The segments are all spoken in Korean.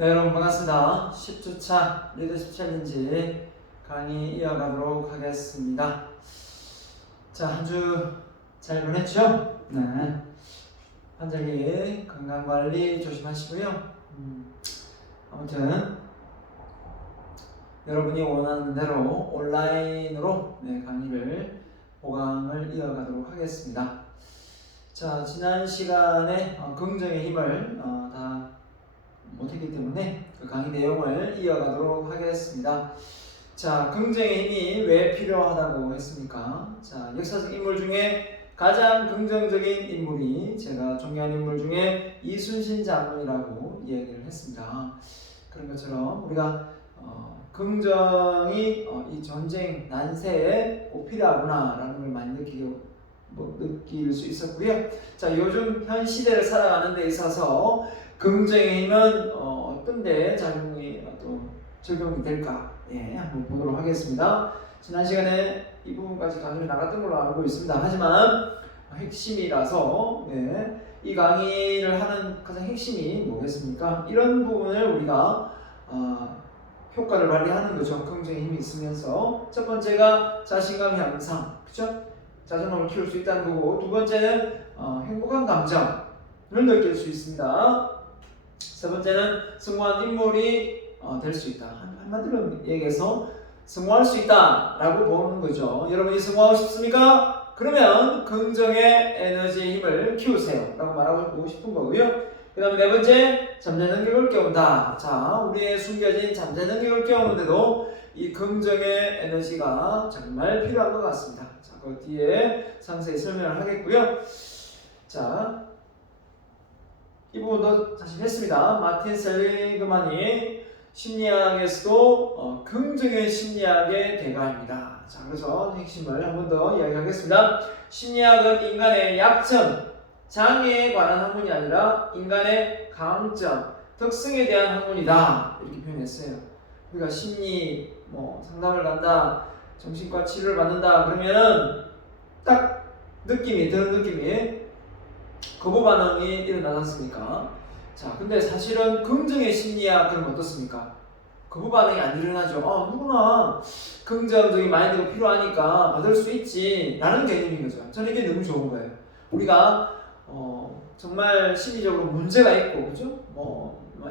네, 여러분 반갑습니다. 10주차 리더십 챌린지 강의 이어가도록 하겠습니다. 자, 한 주 잘 보냈죠? 네. 환절기 건강관리 조심하시고요. 아무튼 여러분이 원하는 대로 온라인으로 강의를 보강을 이어가도록 하겠습니다. 자, 지난 시간에 긍정의 힘을 다 못했기 때문에 그 강의 내용을 이어가도록 하겠습니다. 자, 긍정의 힘이 왜 필요하다고 했습니까? 자, 역사적 인물 중에 가장 긍정적인 인물이 제가 존경하는 인물 중에 이순신 장군이라고 이야기를 했습니다. 그런 것처럼 우리가 긍정이 이 전쟁 난세에 꼭 필요하구나라는 걸 많이 느낄 수 있었고요. 자, 요즘 현 시대를 살아가는 데 있어서 긍정의 힘은 어떤 데 적용이 될까? 한번 보도록 하겠습니다. 지난 시간에 이 부분까지 강의를 나갔던 걸로 알고 있습니다. 하지만 핵심이라서 이 강의를 하는 가장 핵심이 뭐겠습니까? 이런 부분을 우리가 효과를 발휘하는 거죠. 긍정의 힘이 있으면서 첫 번째가 자신감 향상, 그렇죠? 자존감을 키울 수 있다는 거고, 두 번째는 행복한 감정을 느낄 수 있습니다. 세 번째는 성공한 인물이 될 수 있다. 한마디로 얘기해서 성공할 수 있다라고 보는 거죠. 여러분이 성공하고 싶습니까? 그러면 긍정의 에너지의 힘을 키우세요 라고 말하고 싶은 거고요. 그 다음에 네 번째, 잠재 능력을 깨운다. 자, 우리의 숨겨진 잠재 능력을 깨우는데도 이 긍정의 에너지가 정말 필요한 것 같습니다. 자, 그 뒤에 상세히 설명을 하겠고요. 자, 이 부분도 사실 했습니다. 마틴 셀리그만이 심리학에서도 긍정의 심리학의 대가입니다. 자, 그래서 핵심을 한 번 더 이야기하겠습니다. 심리학은 인간의 약점, 장애에 관한 학문이 아니라 인간의 강점, 특성에 대한 학문이다. 이렇게 표현했어요. 우리가 심리 상담을 간다, 정신과 치료를 받는다 그러면은 딱 드는 느낌이 거부 반응이 일어나지 않습니까? 자, 근데 사실은 긍정의 심리학 그럼 어떻습니까? 거부 반응이 안 일어나죠. 누구나 긍정적인 마인드가 필요하니까 받을 수 있지 라는 개념인 거죠. 저는 이게 너무 좋은 거예요. 우리가 정말 심리적으로 문제가 있고, 그죠?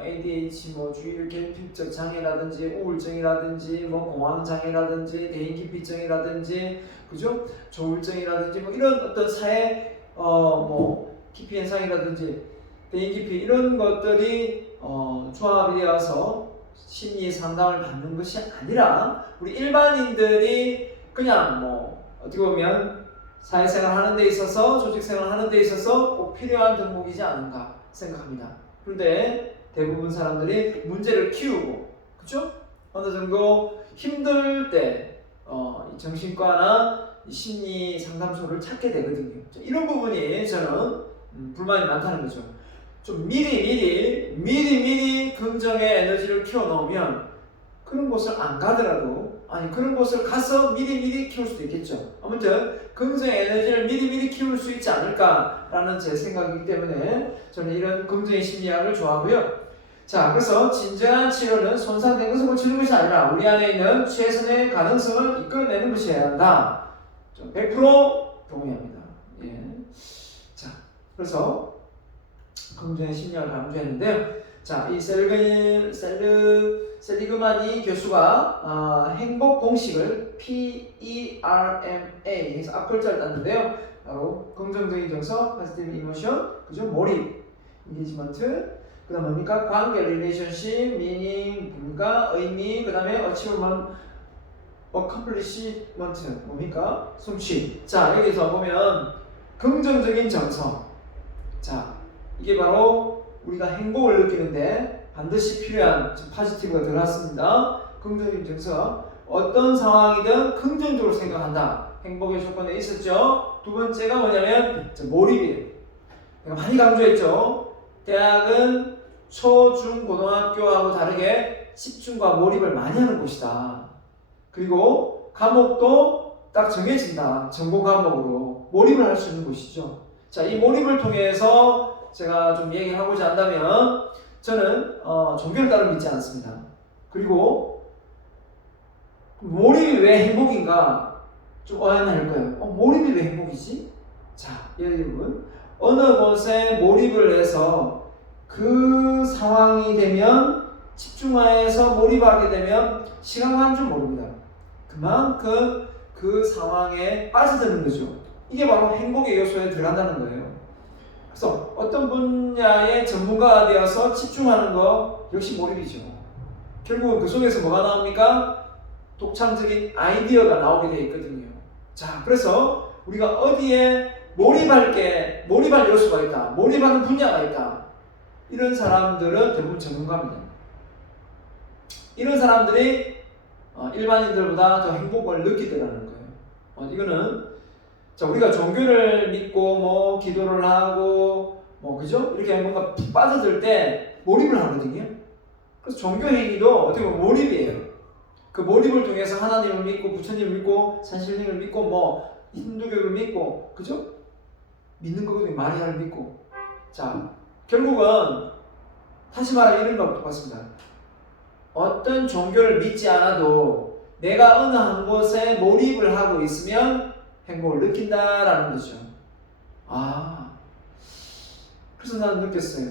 ADH, 주의 결핍적 장애라든지 우울증이라든지 공황 장애라든지 대인기피증이라든지, 그죠? 조울증이라든지 이런 어떤 사회 기피 현상이라든지 대인기피 이런 것들이 조합이 되어서 심리 상담을 받는 것이 아니라 우리 일반인들이 그냥 어떻게 보면 사회생활 하는 데 있어서 조직생활 하는 데 있어서 꼭 필요한 덕목이지 않은가 생각합니다. 그런데 대부분 사람들이 문제를 키우고, 그렇죠? 어느 정도 힘들 때 정신과나 심리 상담소를 찾게 되거든요. 이런 부분이 저는 불만이 많다는 거죠. 좀 미리 긍정의 에너지를 키워놓으면 그런 곳을 안 가더라도 그런 곳을 가서 미리 키울 수도 있겠죠. 아무튼 긍정의 에너지를 미리 키울 수 있지 않을까라는 제 생각이기 때문에 저는 이런 긍정의 심리학을 좋아하고요. 자, 그래서 진정한 치료는 손상된 것을 고치는 것이 아니라 우리 안에 있는 최선의 가능성을 이끌어내는 것이어야 한다. 100% 동의합니다. 자, 그래서 긍정의 심리학을 강조했는데요. 자, 이 셀리그마니 교수가 행복 공식을 PERMA 해서 앞글자를 땄는데요. 바로 긍정적인 정서, positive emotion, 그죠? 몰입, engagement, 그 다음 뭡니까? 관계, relationship, meaning, 분가, 의미, 그 다음에 achievement, accomplishment, 뭡니까? 성취. 자, 여기서 보면 긍정적인 정서. 자, 이게 바로 우리가 행복을 느끼는데 반드시 필요한 포지티브가 들어갔습니다. 긍정적인 정서. 어떤 상황이든 긍정적으로 생각한다. 행복의 조건에 있었죠. 두 번째가 뭐냐면 몰입이에요. 내가 많이 강조했죠. 대학은 초, 중, 고등학교하고 다르게 집중과 몰입을 많이 하는 곳이다. 그리고 과목도 딱 정해진다. 전공 과목으로 몰입을 할 수 있는 곳이죠. 자, 이 몰입을 통해서 제가 좀 얘기하고자 한다면 저는 종교를 따로 믿지 않습니다. 그리고 몰입이 왜 행복인가 좀 어안할 거예요. 몰입이 왜 행복이지? 자, 여러분, 어느 곳에 몰입을 해서 그 상황이 되면 집중해서 몰입하게 되면 시간 가는 줄 모릅니다. 그만큼 그 상황에 빠져드는 거죠. 이게 바로 행복의 요소에 들어간다는 거예요. 그래서 어떤 분야의 전문가가 되어서 집중하는 거 역시 몰입이죠. 결국은 그 속에서 뭐가 나옵니까? 독창적인 아이디어가 나오게 되어 있거든요. 자, 그래서 우리가 어디에 몰입할 요소가 있다, 몰입하는 분야가 있다, 이런 사람들은 대부분 전문가입니다. 이런 사람들이 일반인들보다 더 행복을 느끼더라는 거예요. 이거는 자, 우리가 종교를 믿고 뭐 기도를 하고 뭐 그죠? 이렇게 뭔가 빠져들 때 몰입을 하거든요. 그래서 종교 행위도 어떻게 보면 몰입이에요. 그 몰입을 통해서 하나님을 믿고 부처님을 믿고 산신령을 믿고 뭐 힌두교를 믿고 그죠? 믿는 거거든요. 마리아를 믿고. 자, 결국은 다시 말하면 이런 거하고 똑같습니다. 어떤 종교를 믿지 않아도 내가 어느 한 곳에 몰입을 하고 있으면 행복을 느낀다라는 거죠. 그래서 나는 느꼈어요.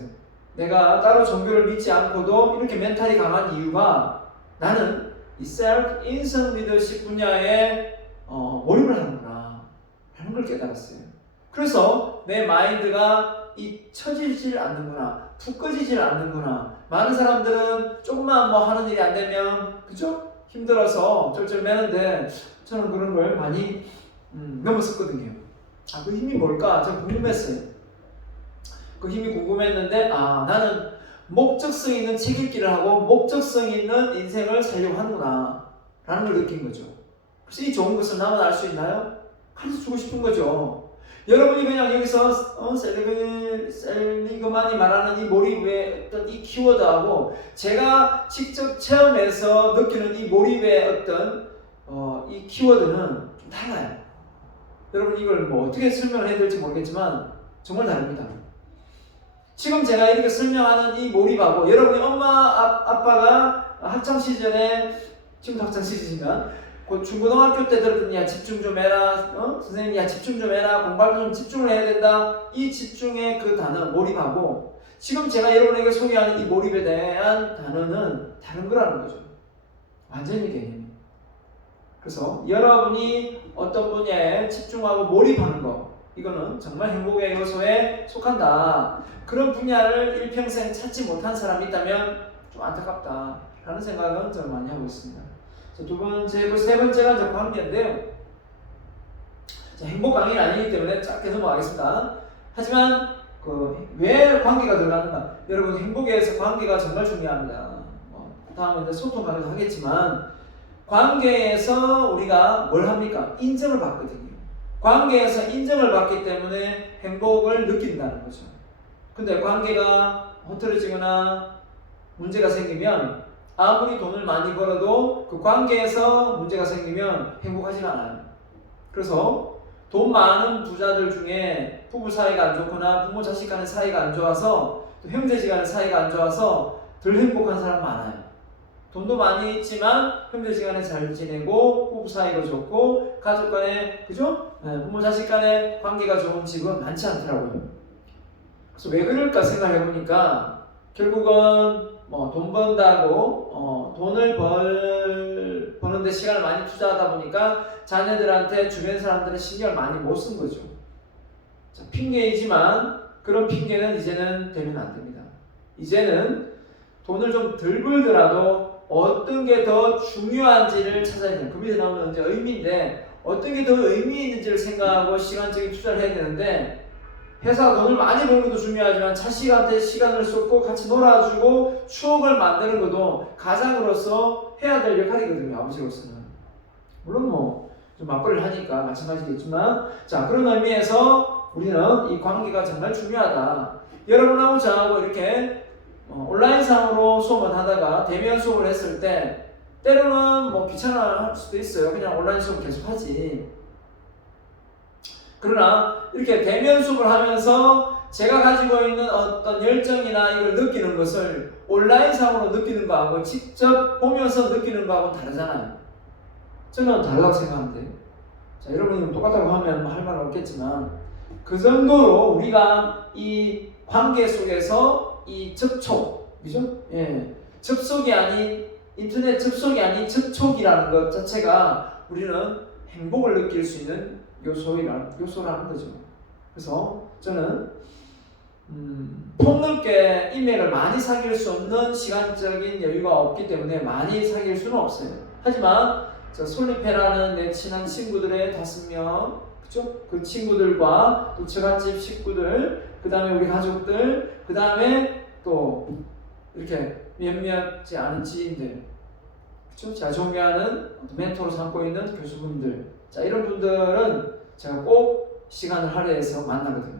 내가 따로 종교를 믿지 않고도 이렇게 멘탈이 강한 이유가 나는 이 셀프 인성 리더십 분야에 몰입을 하는구나 하는 걸 깨달았어요. 그래서 내 마인드가 처지질 않는구나, 푹 꺼지질 않는구나. 많은 사람들은 조금만 뭐 하는 일이 안 되면 그죠? 힘들어서 쩔쩔 매는데 저는 그런 걸 많이 넘었었거든요. 그 힘이 뭘까? 저 궁금했어요. 그 힘이 궁금했는데 나는 목적성 있는 책 읽기를 하고 목적성 있는 인생을 살려고 하는구나 라는 걸 느낀 거죠. 그래서 이 좋은 것을 나만 알 수 있나요? 가르쳐주고 싶은 거죠. 여러분이 그냥 여기서 셀리그만이 말하는 이 몰입의 어떤 이 키워드하고 제가 직접 체험해서 느끼는 이 몰입의 어떤 이 키워드는 좀 달라요. 여러분 이걸 뭐 어떻게 설명을 해야 될지 모르겠지만 정말 다릅니다. 지금 제가 이렇게 설명하는 이 몰입하고 여러분이 엄마 아빠가 학창시절에 지금도 학창시절이지만 그 중고등학교 때 들었더니 야 집중 좀 해라, 선생님이 야 집중 좀 해라, 공부할 때 좀 집중을 해야 된다, 이 집중의 그 단어 몰입하고 지금 제가 여러분에게 소개하는 이 몰입에 대한 단어는 다른 거라는 거죠. 완전히 개념이. 그래서 여러분이 어떤 분야에 집중하고 몰입하는 거, 이거는 정말 행복의 요소에 속한다. 그런 분야를 일평생 찾지 못한 사람이 있다면 좀 안타깝다 라는 생각은 저는 많이 하고 있습니다. 두 번째, 세 번째가 이제 관계인데요. 행복 강의는 아니기 때문에 짧게 넘어가겠습니다. 하지만 왜 관계가 들어가는가? 여러분 행복에서 관계가 정말 중요합니다. 다음에 이제 소통 강의도 하겠지만 관계에서 우리가 뭘 합니까? 인정을 받거든요. 관계에서 인정을 받기 때문에 행복을 느낀다는 거죠. 근데 관계가 흐트러지거나 문제가 생기면 아무리 돈을 많이 벌어도 그 관계에서 문제가 생기면 행복하지가 않아요. 그래서 돈 많은 부자들 중에 부부 사이가 안 좋거나 부모 자식 간의 사이가 안 좋아서 또 형제지 간의 사이가 안 좋아서 덜 행복한 사람 많아요. 돈도 많이 있지만 형제지 간에 잘 지내고 부부 사이도 좋고 가족 간에 그죠? 부모 자식 간의 관계가 좋은 집은 많지 않더라고요. 그래서 왜 그럴까 생각해 보니까 결국은 돈 번다고 돈을 버는데 시간을 많이 투자하다 보니까 자녀들한테 주변 사람들은 신경을 많이 못 쓴 거죠. 자, 핑계이지만 그런 핑계는 이제는 되면 안 됩니다. 이제는 돈을 좀 덜 벌더라도 어떤 게 더 중요한지를 찾아야 돼요. 그 밑에 나오는 이제 의미인데 어떤 게 더 의미 있는지를 생각하고 시간적인 투자를 해야 되는데 회사가 돈을 많이 버는 것도 중요하지만 자식한테 시간을 쏟고 같이 놀아주고 추억을 만드는 것도 가장으로서 해야 될 역할이거든요. 아버지로서는. 물론 좀 맞벌이를 하니까 마찬가지겠지만 자, 그런 의미에서 우리는 이 관계가 정말 중요하다. 여러분하고 저하고 이렇게 온라인상으로 수업을 하다가 대면 수업을 했을 때 때로는 귀찮아 할 수도 있어요. 그냥 온라인 수업 계속 하지. 그러나 이렇게 대면 수업을 하면서 제가 가지고 있는 어떤 열정이나 이걸 느끼는 것을 온라인상으로 느끼는 거하고 직접 보면서 느끼는 거하고 다르잖아요. 저는 다르다고 생각하는데, 자, 여러분이 똑같다고 하면 할 말은 없겠지만 그 정도로 우리가 이 관계 속에서 이 접촉, 그죠? 예, 접속이 아닌 인터넷 접속이 아닌 접촉이라는 것 자체가 우리는 행복을 느낄 수 있는 요소라는 거죠. 그래서 저는 폭넓게 인맥을 많이 사귈 수 없는 시간적인 여유가 없기 때문에 많이 사귈 수는 없어요. 하지만 저 솔리페라는 내 친한 친구들의 5명, 그죠? 그 친구들과 또 처갓집 식구들, 그 다음에 우리 가족들, 그 다음에 또 이렇게 몇몇지 않은 지인들, 그죠? 제가 존경하는 멘토로 삼고 있는 교수분들, 자, 이런 분들은 제가 꼭 시간을 할애해서 만나거든요.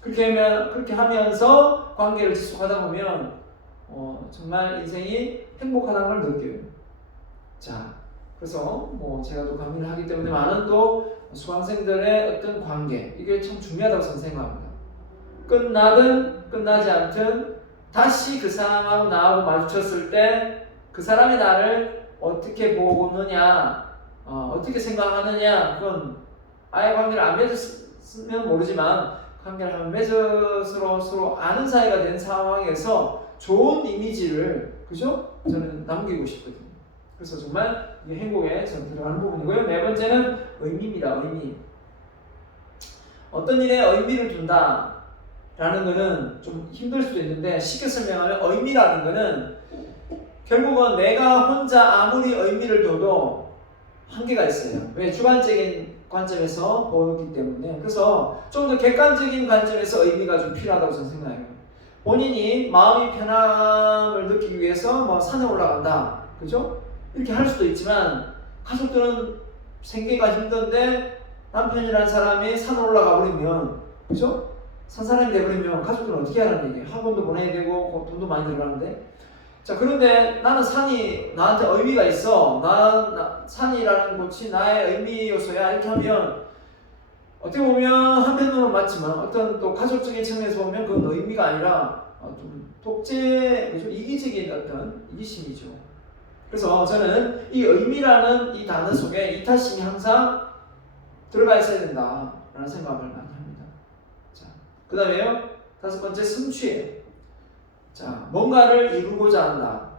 그렇게 하면서 관계를 지속하다 보면 정말 인생이 행복하다는 걸 느껴요. 자, 그래서 제가 또 강의를 하기 때문에 많은 또 수강생들의 어떤 관계, 이게 참 중요하다고 저는 생각합니다. 끝나든 끝나지 않든 다시 그 사람하고 나하고 마주쳤을 때 그 사람이 나를 어떻게 보느냐, 어떻게 생각하느냐, 그건 아예 관계를 안 맺었으면 모르지만 관계를 한번 맺어 서로 아는 사이가 된 상황에서 좋은 이미지를, 그죠? 저는 남기고 싶거든요. 그래서 정말 이게 행복에 전 들어가는 부분이고요. 네 번째는 의미입니다. 의미. 어떤 일에 의미를 둔다 라는 거는 좀 힘들 수도 있는데, 쉽게 설명하면 의미라는 거는 결국은 내가 혼자 아무리 의미를 둬도 한계가 있어요. 왜? 주관적인 관점에서 보기 때문에. 그래서 좀 더 객관적인 관점에서 의미가 좀 필요하다고 저는 생각해요. 본인이 마음이 편함을 느끼기 위해서 산에 올라간다, 그죠? 이렇게 할 수도 있지만, 가족들은 생계가 힘든데 남편이라는 사람이 산에 올라가 버리면, 그죠? 산 사람이 돼버리면 가족들은 어떻게 하라는 얘기예요? 학원도 보내야 되고 돈도 많이 들어가는데. 자, 그런데 나는 산이 나한테 의미가 있어. 산이라는 곳이 나의 의미 요소야. 이렇게 하면 어떻게 보면 한편으로는 맞지만 어떤 또 가족적인 측면에서 보면 그건 의미가 아니라 좀 독재, 그죠? 이기적인 어떤 이기심이죠. 그래서 저는 이 의미라는 이 단어 속에 이타심이 항상 들어가 있어야 된다라는 생각을 많이 합니다. 자, 그 다음에요. 5번째, 성취예요. 자, 뭔가를 이루고자 한다.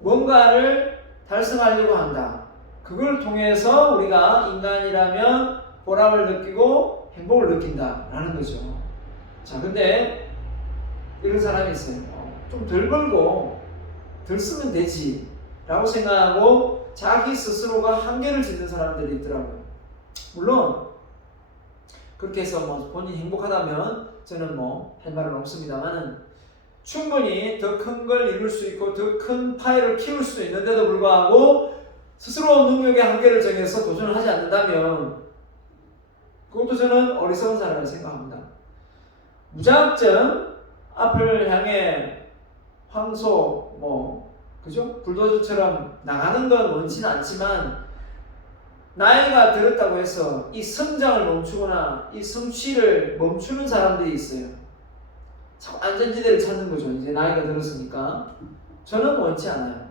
뭔가를 달성하려고 한다. 그걸 통해서 우리가 인간이라면 보람을 느끼고 행복을 느낀다라는 거죠. 자, 근데 이런 사람이 있어요. 좀 덜 벌고 덜 쓰면 되지 라고 생각하고 자기 스스로가 한계를 짓는 사람들이 있더라고요. 물론 그렇게 해서 본인이 행복하다면 저는 할 말은 없습니다만은, 충분히 더 큰 걸 이룰 수 있고 더 큰 파일을 키울 수 있는데도 불구하고 스스로 능력의 한계를 정해서 도전을 하지 않는다면 그것도 저는 어리석은 사람이라고 생각합니다. 무작정 앞을 향해 황소, 그죠? 불도저처럼 나가는 건 원치는 않지만, 나이가 들었다고 해서 이 성장을 멈추거나 이 성취를 멈추는 사람들이 있어요. 자꾸 안전지대를 찾는 거죠. 이제 나이가 들었으니까. 저는 원치 않아요.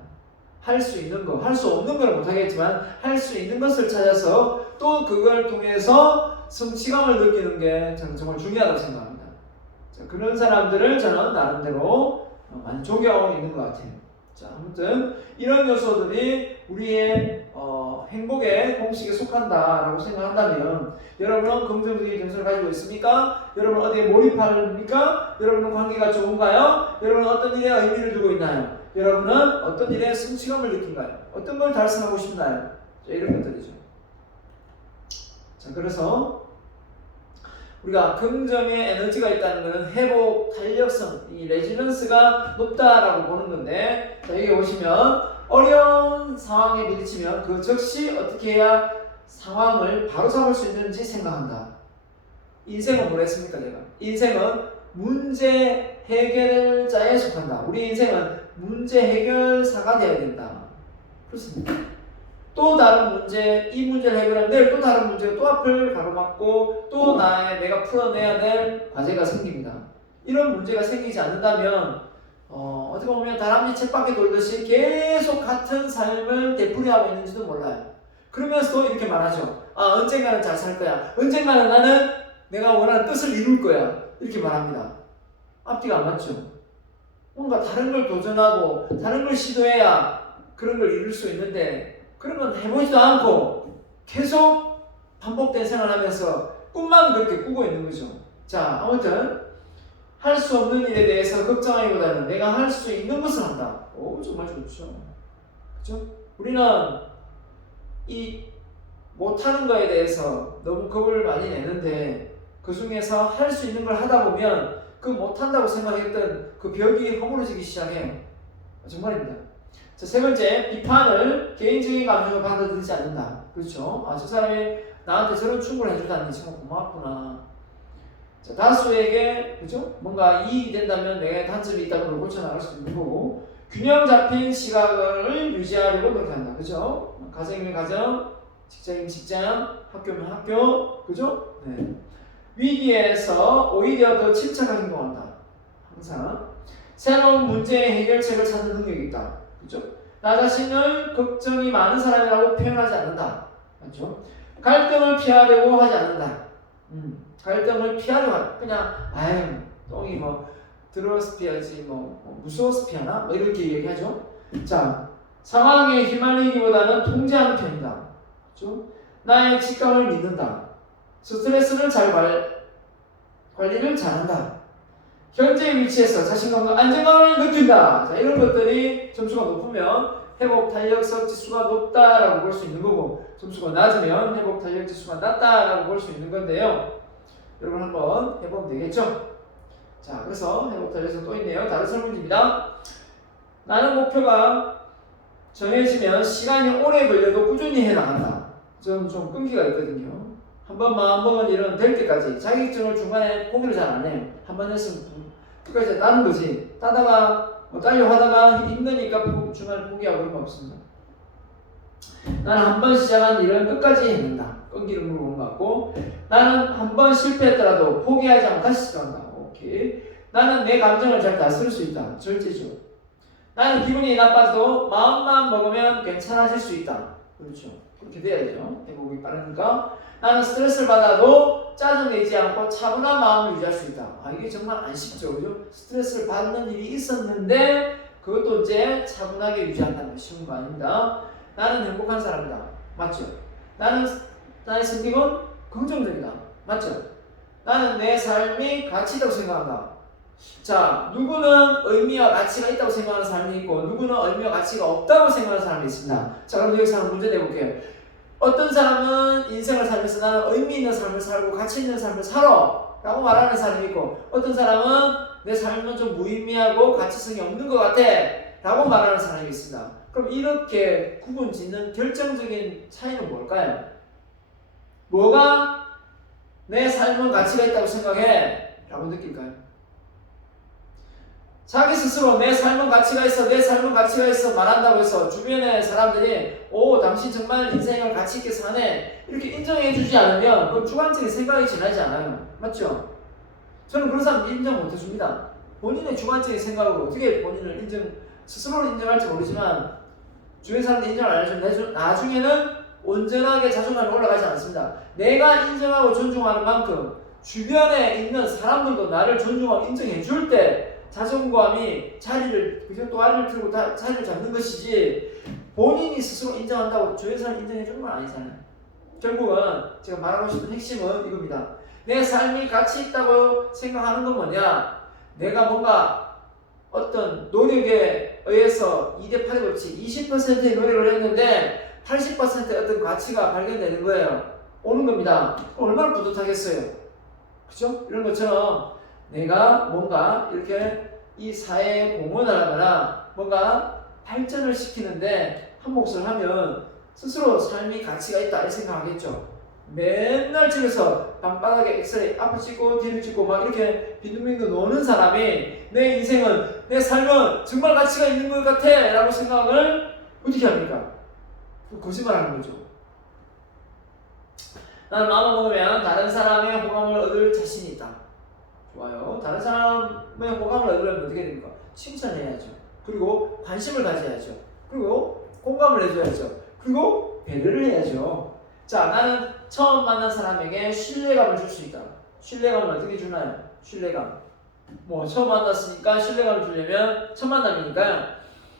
할 수 있는 거, 할 수 없는 걸 못하겠지만 할 수 있는 것을 찾아서 또 그걸 통해서 성취감을 느끼는 게 저는 정말 중요하다고 생각합니다. 자, 그런 사람들을 저는 나름대로 많이 존경하고 있는 것 같아요. 자, 아무튼 이런 요소들이 우리의 행복의 공식에 속한다라고 생각한다면, 여러분은 긍정적인 점수를 가지고 있습니까? 여러분은 어디에 몰입합니까? 여러분은 관계가 좋은가요? 여러분은 어떤 일에 의미를 두고 있나요? 여러분은 어떤 일에 성취감을 느낀가요? 어떤 걸 달성하고 싶나요? 자, 이런 것들이죠. 자, 그래서 우리가 긍정의 에너지가 있다는 것은 회복, 탄력성, 이 레지던스가 높다라고 보는 건데, 자, 여기 보시면 어려운 상황에 부딪히면 그 즉시 어떻게 해야 상황을 바로 잡을 수 있는지 생각한다. 인생은 뭐라 했습니까, 제가? 인생은 문제 해결자에 속한다. 우리 인생은 문제 해결사가 되어야 된다. 그렇습니다. 또 다른 문제, 이 문제를 해결하면 내일 또 다른 문제가 또 앞을 가로막고 또 내가 풀어내야 될 과제가 생깁니다. 이런 문제가 생기지 않는다면 어떻게 보면 다람쥐 쳇바퀴 돌듯이 계속 같은 삶을 되풀이하고 있는지도 몰라요. 그러면서도 이렇게 말하죠. 아, 언젠가는 잘 살 거야. 언젠가는 나는 내가 원하는 뜻을 이룰 거야. 이렇게 말합니다. 앞뒤가 안 맞죠? 뭔가 다른 걸 도전하고 다른 걸 시도해야 그런 걸 이룰 수 있는데 그런 건 해보지도 않고 계속 반복된 생활을 하면서 꿈만 그렇게 꾸고 있는 거죠. 자, 아무튼 할 수 없는 일에 대해서 걱정하기보다는 내가 할 수 있는 것을 한다. 오, 정말 좋죠. 그렇죠? 우리는 이 못하는 거에 대해서 너무 겁을 많이 내는데 그 중에서 할 수 있는 걸 하다 보면 그 못한다고 생각했던 그 벽이 허물어지기 시작해요. 정말입니다. 자, 세 번째, 비판을 개인적인 감정으로 받아들이지 않는다. 그렇죠? 아, 저 사람이 나한테 저런 충고를 해주다니 정말 고맙구나. 자, 다수에게 그죠? 뭔가 이익이 된다면 내가 단점이 있다고 그걸 고쳐나갈 수 있는 거고 균형 잡힌 시각을 유지하려고 노력한다. 그죠? 가정이면 가정, 직장이면 직장, 학교면 학교, 그죠? 네. 위기에서 오히려 더 침착하게 행동한다. 항상 새로운 문제의 해결책을 찾는 능력이 있다. 그죠? 나 자신을 걱정이 많은 사람이라고 표현하지 않는다. 맞죠? 갈등을 피하려고 하지 않는다. 갈등을 피하려고 그냥 아유 똥이 뭐 들어서 피하지 뭐 무서워서 피하나? 뭐 이렇게 얘기하죠. 자, 상황에 휘말리기보다는 통제하는 편이다. 그렇죠? 나의 직감을 믿는다. 스트레스를 잘 관리를 잘한다. 현재의 위치에서 자신감과 안정감을 느낀다. 자, 이런 것들이 점수가 높으면 회복 탄력성 지수가 높다라고 볼 수 있는 거고 점수가 낮으면 회복 탄력 지수가 낮다라고 볼 수 있는 건데요. 여러분 한번 해보면 되겠죠? 자, 그래서 회복 탄력성 또 있네요. 다른 설문지입니다. 나는 목표가 정해지면 시간이 오래 걸려도 꾸준히 해나간다. 저는 좀 끈기가 있거든요. 한번 마음먹은 일은 될 때까지 자격증을 중간에 포기를 잘 안 해요. 한번 했으면 끝까지 따는 거지. 따다가 따려 하다가 힘드니까 중간에 포기하고 그런 거 없습니다. 나는 한 번 시작한 일은 끝까지 해낸다. 끈기를 물어보는 것 같고 나는 한 번 실패했더라도 포기하지 않고 다시 시작한다. 오케이. 나는 내 감정을 잘 다스릴 수 있다. 절제죠. 나는 기분이 나빠도 마음만 먹으면 괜찮아질 수 있다. 그렇죠. 그렇게 돼야죠. 회복이 빠르니까. 나는 스트레스를 받아도 짜증내지 않고 차분한 마음을 유지할 수 있다. 아, 이게 정말 안 쉽죠. 그죠? 스트레스를 받는 일이 있었는데 그것도 이제 차분하게 유지한다는 게 쉬운 거 아닙니다. 나는 행복한 사람이다. 맞죠? 나의 선택은 긍정적이다. 맞죠? 나는 내 삶이 가치 있다고 생각한다. 자, 누구는 의미와 가치가 있다고 생각하는 사람이 있고 누구는 의미와 가치가 없다고 생각하는 사람이 있습니다. 자, 그럼 여기서 한번 문제 내볼게요. 어떤 사람은 인생을 살면서 나는 의미 있는 삶을 살고 가치 있는 삶을 살아 라고 말하는 사람이 있고 어떤 사람은 내 삶은 좀 무의미하고 가치성이 없는 것 같아 라고 말하는 사람이 있습니다. 그럼 이렇게 구분 짓는 결정적인 차이는 뭘까요? 뭐가 내 삶은 가치가 있다고 생각해 라고 느낄까요? 자기 스스로 내 삶은 가치가 있어, 내 삶은 가치가 있어 말한다고 해서 주변의 사람들이 오, 당신 정말 인생을 가치 있게 사네 이렇게 인정해 주지 않으면 그건 주관적인 생각이 지나지 않아요. 맞죠? 저는 그런 사람 인정 못 해줍니다. 본인의 주관적인 생각으로 어떻게 본인을 스스로는 인정할지 모르지만 주변 사람들 인정을 안 해주면 나중에는 온전하게 자존감이 올라가지 않습니다. 내가 인정하고 존중하는 만큼 주변에 있는 사람들도 나를 존중하고 인정해 줄 때 자존감이 자리를 틀고 자리를 잡는 것이지 본인이 스스로 인정한다고 주변 사람 인정해 주는 건 아니잖아요. 결국은 제가 말하고 싶은 핵심은 이겁니다. 내 삶이 가치 있다고 생각하는 건 뭐냐? 내가 뭔가 어떤 노력에 의해서 2대8의 법칙 20%의 노력을 했는데 80%의 어떤 가치가 발견되는 거예요. 오는 겁니다. 얼마나 뿌듯하겠어요. 그죠? 이런 것처럼 내가 뭔가 이렇게 이 사회에 공헌을 하거나 뭔가 발전을 시키는데 한 몫을 하면 스스로 삶이 가치가 있다 이렇게 생각하겠죠. 맨날 집에서 방바닥에 엑스레이 앞을 찍고 뒤를 찍고 막 이렇게 빈둥빈둥 노는 사람이 내 인생은 내 삶은 정말 가치가 있는 것 같아 라고 생각을 어떻게 합니까? 거짓말하는 거죠. 나는 마음을 먹으면 다른 사람의 호감을 얻을 자신이 있다. 좋아. 와요. 다른 사람의 호감을 얻으려면 어떻게 됩니까? 칭찬해야죠. 그리고 관심을 가져야죠. 그리고 공감을 해줘야죠. 그리고 배려를 해야죠. 자, 나는 처음 만난 사람에게 신뢰감을 줄 수 있다. 신뢰감을 어떻게 주나요? 신뢰감. 뭐 처음 만났으니까 신뢰감을 주려면 첫 만남이니까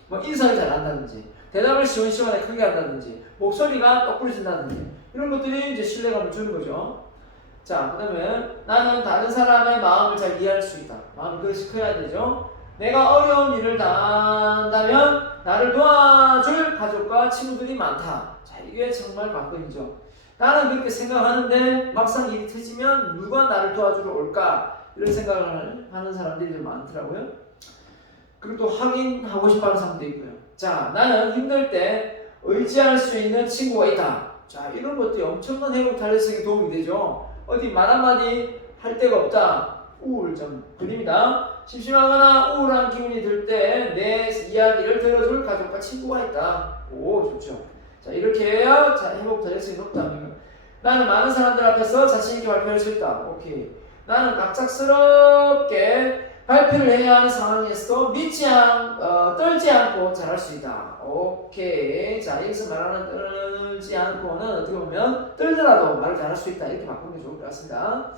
뭐 인사를 잘 한다든지 대답을 시원시원하게 크게 한다든지 목소리가 똑부러진다든지 이런 것들이 이제 신뢰감을 주는 거죠. 자, 그 다음에 나는 다른 사람의 마음을 잘 이해할 수 있다. 마음이 그릇이 커야 되죠. 내가 어려운 일을 당한다면 나를 도와줄 가족과 친구들이 많다. 자, 이게 정말 관건이죠. 나는 그렇게 생각하는데 막상 일이 터지면 누가 나를 도와주러 올까? 이런 생각을 하는 사람들이 좀 많더라고요. 그리고 또 확인하고 싶어하는 사람도 있고요. 자, 나는 힘들 때 의지할 수 있는 친구가 있다. 자, 이런 것들이 엄청난 회복 탄력성에 도움이 되죠. 어디 말 한마디 할 데가 없다. 우울증 걸립니다. 심심하거나 우울한 기분이 들 때 내 이야기를 들어줄 가족과 친구가 있다. 오, 좋죠. 자, 이렇게 해야 회복 탄력성이 높다는 거. 나는 많은 사람들 앞에서 자신 있게 발표할 수 있다. 오케이. 나는 갑작스럽게 발표를 해야 하는 상황에서도 떨지 않고 잘할 수 있다. 오케이. 자, 여기서 말하는 떨지 않고는 어떻게 보면 떨더라도 말을 잘할 수 있다. 이렇게 바꾸는 게 좋을 것 같습니다.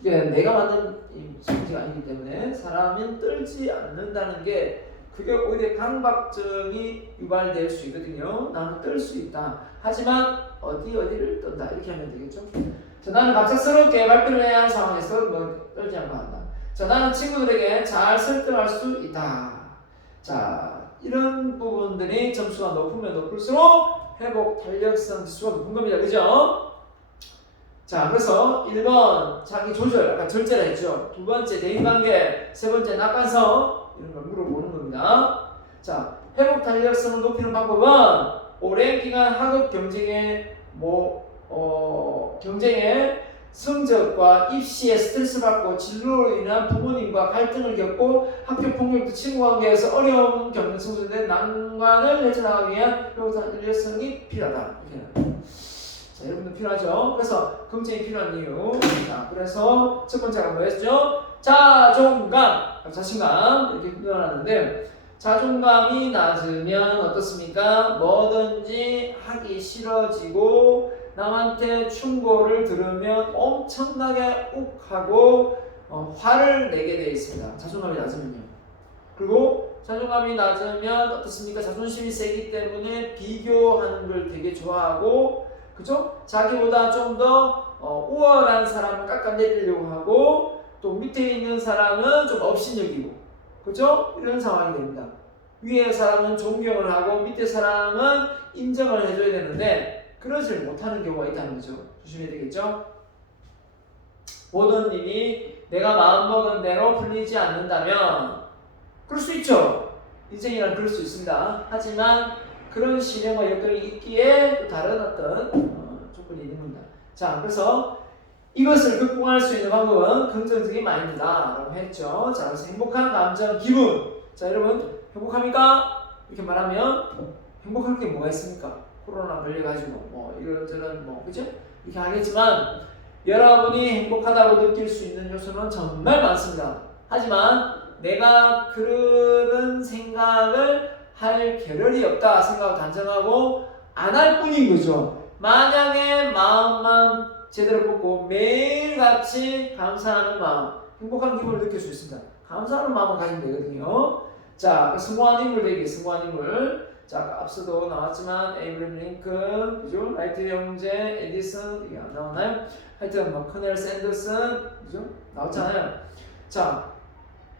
이게 내가 만든 성지가 아니기 때문에 사람은 떨지 않는다는 게 그게 오히려 강박증이 유발될 수 있거든요. 나는 떨 수 있다. 하지만 어디를 떤다. 이렇게 하면 되겠죠. 자, 나는 갑작스럽게 발표를 해야 하는 상황에서 뭐 떨지 않고 한다. 자, 나는 친구들에게 잘 설득할 수 있다. 자, 이런 부분들이 점수가 높으면 높을수록 회복 탄력성 지수가 높은 겁니다. 그죠? 자, 그래서 1번 자기 조절, 아까 절제라 했죠. 두 번째 대인관계, 세 번째 낙관성 이런 걸 물어보는 겁니다. 자, 회복 탄력성을 높이는 방법은 오랜 기간 학업 경쟁에 경쟁에 성적과 입시에 스트레스 받고 진로로 인한 부모님과 갈등을 겪고 학교 폭력도 친구 관계에서 어려움을 겪는 청소년들의 난관을 헤쳐나가기 위한 회복 탄력성이 필요하다. 자, 여러분들 필요하죠? 그래서 긍정이 필요한 이유. 자, 그래서 첫 번째가 뭐였죠? 자신감 이렇게 표현하는데 자존감이 낮으면 어떻습니까? 뭐든지 하기 싫어지고 남한테 충고를 들으면 엄청나게 욱하고 화를 내게 되어 있습니다. 자존감이 낮으면요. 그리고 자존감이 낮으면 어떻습니까? 자존심이 세기 때문에 비교하는 걸 되게 좋아하고, 그죠? 자기보다 좀 더 우월한 사람을 깎아내리려고 하고, 또 밑에 있는 사람은 좀 업신여기고, 그죠? 이런 상황이 됩니다. 위에 사람은 존경을 하고 밑에 사람은 인정을 해줘야 되는데 그러질 못하는 경우가 있다는 거죠. 조심해야 되겠죠? 모든 일이 내가 마음먹은 대로 풀리지 않는다면 그럴 수 있죠. 인생이란 그럴 수 있습니다. 하지만 그런 시련과 여건이 있기에 또 다른 어떤 조건이 있는 겁니다. 자, 그래서 이것을 극복할 수 있는 방법은 긍정적인 마인드다라고 했죠. 자, 그래서 행복한 감정, 기분. 자, 여러분 행복합니까? 이렇게 말하면 행복할 게 뭐가 있습니까? 코로나 걸려가지고 뭐 이런저런 뭐 그죠? 이렇게 하겠지만 여러분이 행복하다고 느낄 수 있는 요소는 정말 많습니다. 하지만 내가 그런 생각을 할 겨를이 없다 생각을 단정하고 안 할 뿐인 거죠. 만약에 마음만 제대로 뽑고 매일같이 감사하는 마음, 행복한 기분을 느낄 수 있습니다. 감사하는 마음을 가지면 되거든요. 자, 성공한 인물 되기, 성공한 인물. 자, 앞서도 나왔지만 에이브럼 링컨, 그죠? 라이트 형제, 에디슨 이게 안 나왔나요? 하여튼 뭐 커넬 샌더슨, 그죠? 나왔잖아요. 자,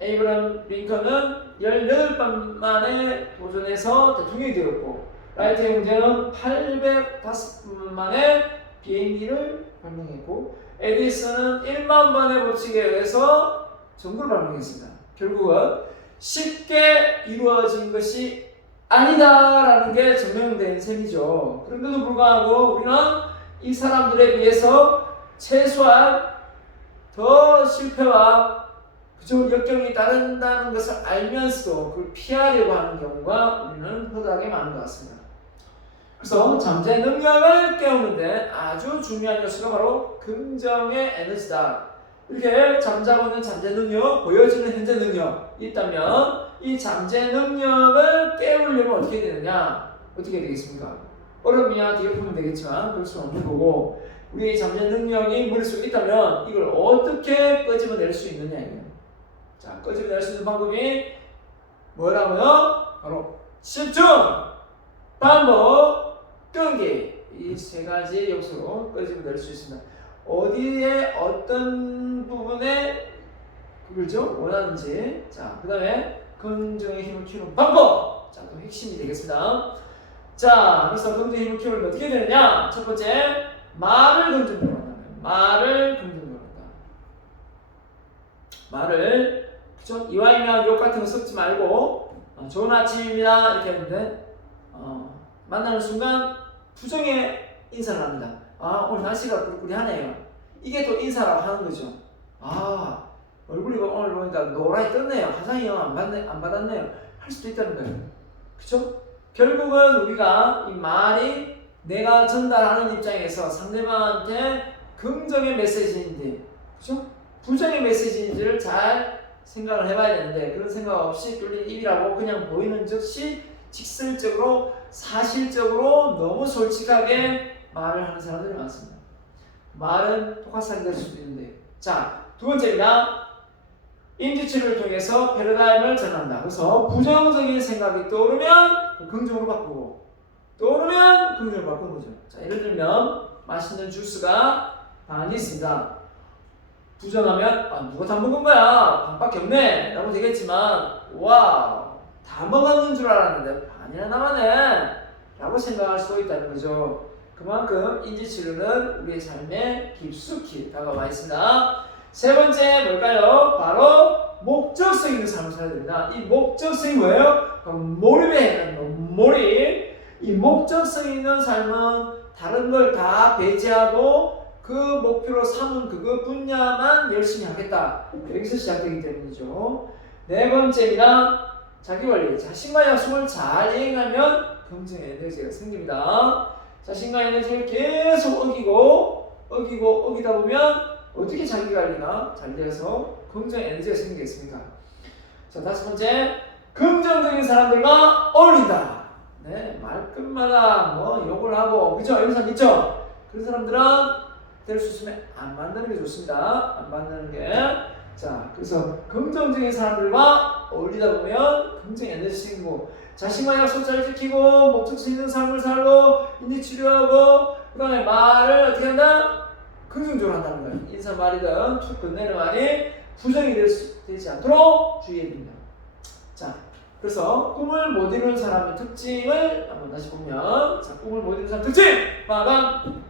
에이브럼 링컨은 18번 만에 도전해서 대통령이 되었고, 라이트 형제는 805번 만에 비행기를 발명했고, 에디슨은 1만 번의 법칙에 의해서 전구를 발명했습니다. 결국은 쉽게 이루어진 것이 아니다라는 게 증명된 셈이죠. 그런데도 불구하고 우리는 이 사람들에 비해서 최소한 더 실패와 그저 역경이 따른다는 것을 알면서도 그걸 피하려고 하는 경우가 우리는 허다하게 많은 것 같습니다. 그래서 잠재 능력을 깨우는데 아주 중요한 요소가 바로 긍정의 에너지다. 이렇게 잠자고 있는 잠재 능력, 보여지는 현재 능력이 있다면 이 잠재 능력을 깨우려면 어떻게 되느냐? 어떻게 되겠습니까? 어렵냐? 뒤에 보면 되겠지만 그럴 수는 없는 거고 우리의 잠재 능력이 머릿속에 있다면 이걸 어떻게 끄집어낼 수 있느냐 이거예요. 자, 끄집어낼 수 있는 방법이 뭐라고요? 바로 집중, 반복, 끈기 이 세 가지 요소로 끄집어낼 수 있습니다. 어디에 어떤 부분에 그걸죠? 원하는지. 자, 그 다음에 긍정의 힘을 키우는 방법. 자, 또 핵심이 되겠습니다. 자, 그래서 긍정의 힘을 키우면 어떻게 되느냐? 첫 번째, 말을 긍정적으로 한다는 거예요. 말을 긍정적으로 한다. 말을, 그쵸? 이와이면 욕 같은 거 섞지 말고, 좋은 아침입니다. 이렇게 했는데, 만나는 순간 부정의 인사를 합니다. 오늘 날씨가 꾸리꾸리하네요. 이게 또 인사라고 하는 거죠. 얼굴이 오늘 보니까 노랗게 떴네요. 화장이요 안 받았네요. 할 수도 있다는 거예요. 그쵸? 결국은 우리가 이 말이 내가 전달하는 입장에서 상대방한테 긍정의 메시지인지, 그쵸? 부정의 메시지인지를 잘 생각을 해봐야 되는데 그런 생각 없이 뚫린 입이라고 그냥 보이는 즉시 직설적으로 사실적으로 너무 솔직하게 말을 하는 사람들이 많습니다. 말은 똑같이 될 수도 있는데. 자, 두 번째입니다. 인지치료를 통해서 패러다임을 전환한다. 그래서 부정적인 생각이 떠오르면 긍정으로 바꾸고 떠오르면 긍정으로 바꾸는 거죠. 자, 예를 들면 맛있는 주스가 반이 있습니다. 부정하면 누가 다 먹은 거야? 반밖에 없네 라고 되겠지만 와우 다 먹었는 줄 알았는데 반이나 남았네 라고 생각할 수도 있다는 거죠. 그만큼 인지치료는 우리의 삶에 깊숙이 다가와 있습니다. 세 번째 뭘까요? 바로 목적성 있는 삶을 살아야 됩니다. 이 목적성이 뭐예요? 바로 몰입에 해당하는 몰입. 이 목적성 있는 삶은 다른 걸 다 배제하고 그 목표로 삼은 그 분야만 열심히 하겠다. 여기서 시작되기 때문이죠. 네 번째입니다. 자기관리. 자신과 약속을 잘 이행하면 긍정의 에너지가 생깁니다. 자신과 에너지를 계속 어기다 보면 어떻게 자기관리가 잘 돼서 긍정의 에너지가 생기겠습니까? 자, 다섯 번째. 긍정적인 사람들과 어울린다. 네, 말끝마다 뭐 욕을 하고, 그죠? 이런 사람 있죠? 그런 사람들은 될 수 있으면 안 만나는 게 좋습니다. 안 만나는 게. 자, 그래서 긍정적인 사람들과 어울리다 보면 긍정의 에너지 생기고, 자신과 약속 잘 지키고, 목적성 있는 삶을 살고, 인지치료하고, 그 다음에 말을 어떻게 한다? 긍정적으로 한다는 거예요. 인사 말이든 툭 끝내는 말이 부정이 되지 않도록 주의해야 됩니다. 자, 그래서 꿈을 못 이루는 사람의 특징을 한번 다시 보면, 자, 꿈을 못 이루는 사람 특징! 빠밤!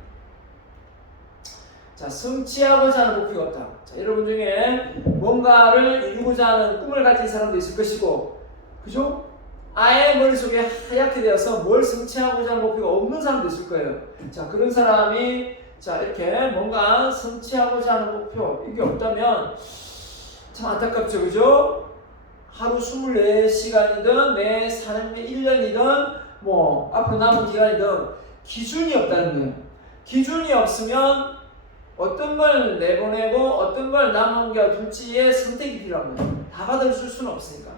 자, 성취하고자 하는 목표가 없다. 자, 여러분 중에 뭔가를 이루고자 하는 꿈을 가진 사람도 있을 것이고, 그죠? 아예 머릿속에 하얗게 되어서 뭘 성취하고자 하는 목표가 없는 사람도 있을 거예요. 자, 그런 사람이 자, 이렇게 뭔가 성취하고자 하는 목표, 이게 없다면 참 안타깝죠, 그죠? 하루 24시간이든 매 1년이든 뭐 앞으로 남은 기간이든 기준이 없다는 거예요. 기준이 없으면 어떤 걸 내보내고 어떤 걸 남겨둘지의 선택이 필요한 거예요. 다 받을 수는 없으니까.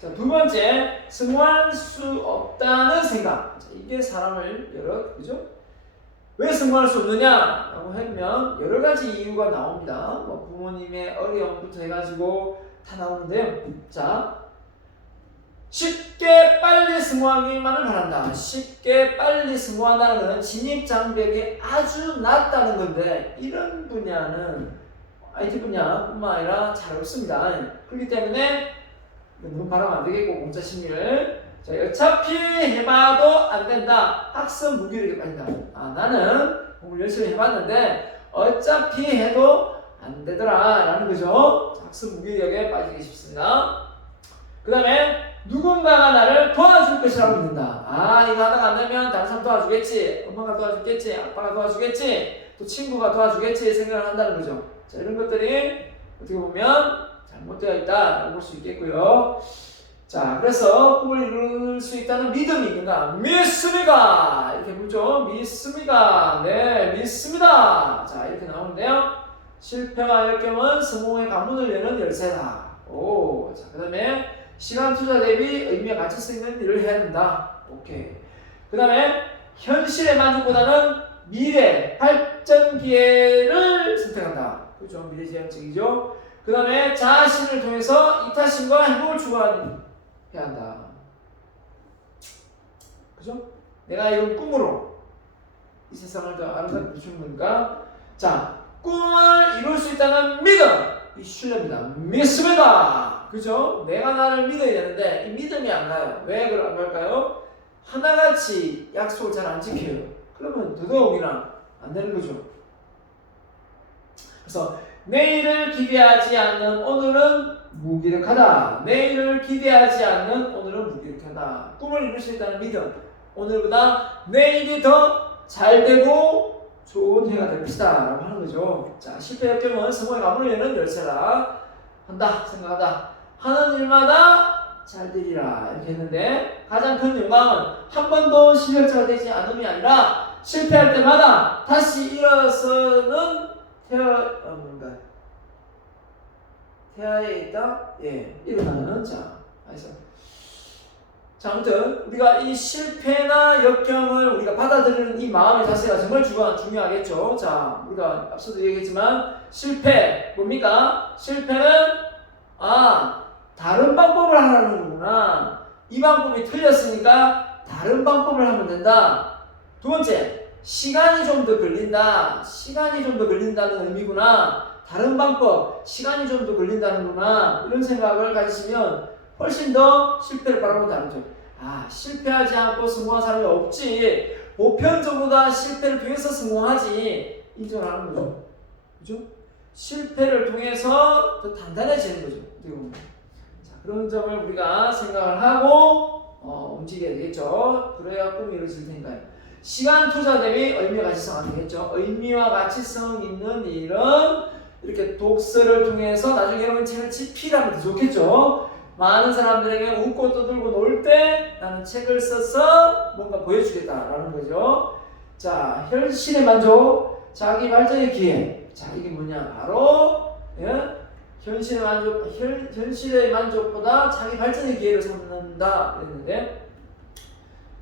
자, 두 번째, 성공할 수 없다는 생각. 자, 이게 사람을 그죠? 왜 성공할 수 없느냐라고 하면 여러 가지 이유가 나옵니다. 뭐 부모님의 어려움부터 해가지고 다 나오는데요. 자, 쉽게 빨리 성공하기만을 바란다. 쉽게 빨리 성공한다는 것은 진입 장벽이 아주 낮다는 건데 이런 분야는 IT 분야뿐만 아니라 잘 없습니다. 그렇기 때문에 너무 바라면 안 되겠고 공짜 심리를 자, 어차피 해봐도 안 된다. 학습 무기력에 빠진다. 나는 공부를 열심히 해봤는데 어차피 해도 안 되더라 라는 거죠. 학습 무기력에 빠지기 쉽습니다. 그 다음에 누군가가 나를 도와줄 것이라고 믿는다. 이거 하다가 안 되면 다른 사람 도와주겠지, 엄마가 도와주겠지, 아빠가 도와주겠지, 또 친구가 도와주겠지 생각을 한다는 거죠. 자, 이런 것들이 어떻게 보면 잘못되어 있다라고 볼 수 있겠고요. 자, 그래서 꿈을 이룰 수 있다는 믿음이 있는가? 믿습니다. 이렇게 묻죠. 믿습니다. 네, 믿습니다. 자, 이렇게 나오는데요. 실패와 역경은 성공의 관문을 여는 열쇠다. 오, 자, 그 다음에 시간 투자 대비 의미와 가치성 있는 일을 해야 된다. 오케이. 그 다음에 현실의 만족보다는 미래 발전 기회를 선택한다. 그렇죠? 미래지향적이죠. 그 다음에 자신을 통해서 이타심과 행복을 추구해야 한다. 그죠? 내가 이런 꿈으로 이 세상을 더 아름답게 비추는 거니까. 자, 꿈을 이룰 수 있다는 믿음, 이 신뢰입니다. 믿습니다. 그죠? 내가 나를 믿어야 되는데 이 믿음이 안 가요. 왜 안 갈까요? 하나같이 약속을 잘 안 지켜요. 그러면 더더욱이나 안 되는 거죠. 그래서 내일을 기대하지 않는 오늘은 무기력하다. 내일을 기대하지 않는 오늘은 무기력하다. 꿈을 이룰 수 있다는 믿음. 오늘보다 내일이 더 잘 되고 좋은 해가 될 것이다 라고 하는 거죠. 자, 실패 역경은 성공의 가문을 여는 열쇠라 한다 생각하다. 하는 일마다 잘 되리라 이렇게 했는데, 가장 큰 영광은 한 번도 실력자가 되지 않음이 아니라 실패할 때마다 다시 일어서는 태아에 있다? 예, 일어나는 자. 그래서 자, 아무튼 우리가 이 실패나 역경을 우리가 받아들이는 이 마음의 자세가 정말 중요하겠죠. 자, 우리가 앞서도 얘기했지만 실패 뭡니까? 실패는 다른 방법을 하라는 거구나. 이 방법이 틀렸으니까 다른 방법을 하면 된다. 두 번째, 시간이 좀 더 걸린다. 시간이 좀 더 걸린다는 의미구나. 다른 방법, 시간이 좀 더 걸린다는구나. 이런 생각을 가지시면 훨씬 더 실패를 바라본다는 거죠. 실패하지 않고 성공한 사람이 없지. 보편적으로 실패를 통해서 성공하지. 인정하는 거죠. 그죠? 실패를 통해서 더 단단해지는 거죠. 자, 그런 점을 우리가 생각을 하고 움직여야 되겠죠. 그래야 꿈이 이루어질 테니까요. 시간 투자 대비 의미와 가치성 안 되겠죠. 의미와 가치성 있는 일은 이렇게 독서를 통해서 나중에 여러분 책을 집필하면 더 좋겠죠. 많은 사람들에게 웃고 떠들고 놀 때 나는 책을 써서 뭔가 보여주겠다라는 거죠. 자, 현실의 만족, 자기 발전의 기회. 자, 이게 뭐냐? 바로 현실의 만족보다 자기 발전의 기회를 삼는다 그랬는데,